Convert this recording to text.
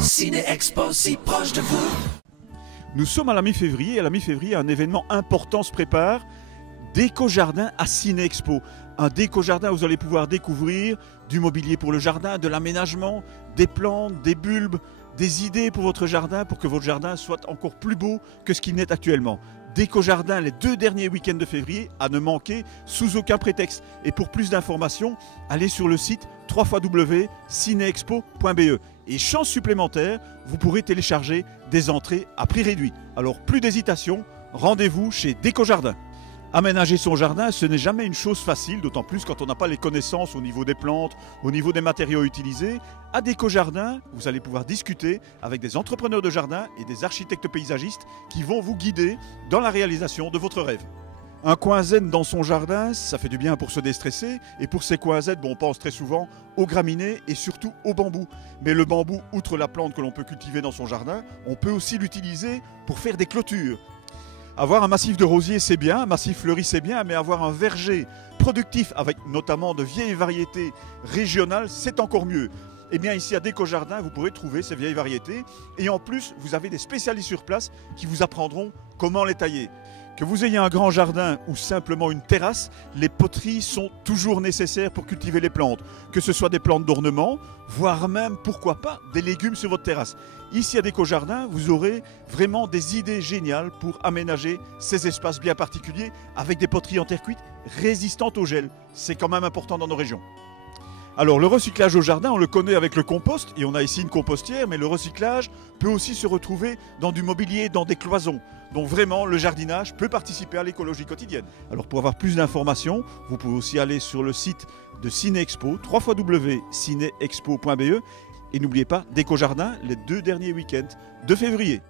Ciné Expo, si proche de vous. Nous sommes à la mi-février et à la mi-février, un événement important se prépare. Déco-jardin à Ciné Expo. Un déco-jardin où vous allez pouvoir découvrir du mobilier pour le jardin, de l'aménagement, des plantes, des bulbes, des idées pour votre jardin pour que votre jardin soit encore plus beau que ce qu'il n'est actuellement. Déco-jardin les 2 derniers week-ends de février à ne manquer sous aucun prétexte. Et pour plus d'informations, allez sur le site www.cineexpo.be. Et chance supplémentaire, vous pourrez télécharger des entrées à prix réduit. Alors plus d'hésitation, rendez-vous chez Déco-jardin. Aménager son jardin, ce n'est jamais une chose facile, d'autant plus quand on n'a pas les connaissances au niveau des plantes, au niveau des matériaux utilisés. À Déco-jardin, vous allez pouvoir discuter avec des entrepreneurs de jardin et des architectes paysagistes qui vont vous guider dans la réalisation de votre rêve. Un coin zen dans son jardin, ça fait du bien pour se déstresser. Et pour ces coins zen, on pense très souvent aux graminées et surtout au bambou. Mais le bambou, outre la plante que l'on peut cultiver dans son jardin, on peut aussi l'utiliser pour faire des clôtures. Avoir un massif de rosiers, c'est bien, un massif fleuri, c'est bien, mais avoir un verger productif avec notamment de vieilles variétés régionales, c'est encore mieux. Eh bien ici à Déco-jardin, vous pourrez trouver ces vieilles variétés et en plus, vous avez des spécialistes sur place qui vous apprendront comment les tailler. Que vous ayez un grand jardin ou simplement une terrasse, les poteries sont toujours nécessaires pour cultiver les plantes. Que ce soit des plantes d'ornement, voire même, pourquoi pas, des légumes sur votre terrasse. Ici à Déco-jardin, vous aurez vraiment des idées géniales pour aménager ces espaces bien particuliers avec des poteries en terre cuite résistantes au gel. C'est quand même important dans nos régions. Alors le recyclage au jardin, on le connaît avec le compost et on a ici une compostière, mais le recyclage peut aussi se retrouver dans du mobilier, dans des cloisons. Donc vraiment, le jardinage peut participer à l'écologie quotidienne. Alors pour avoir plus d'informations, vous pouvez aussi aller sur le site de Ciné Expo, www.cineexpo.be et n'oubliez pas Déco-jardin les 2 derniers week-ends de février.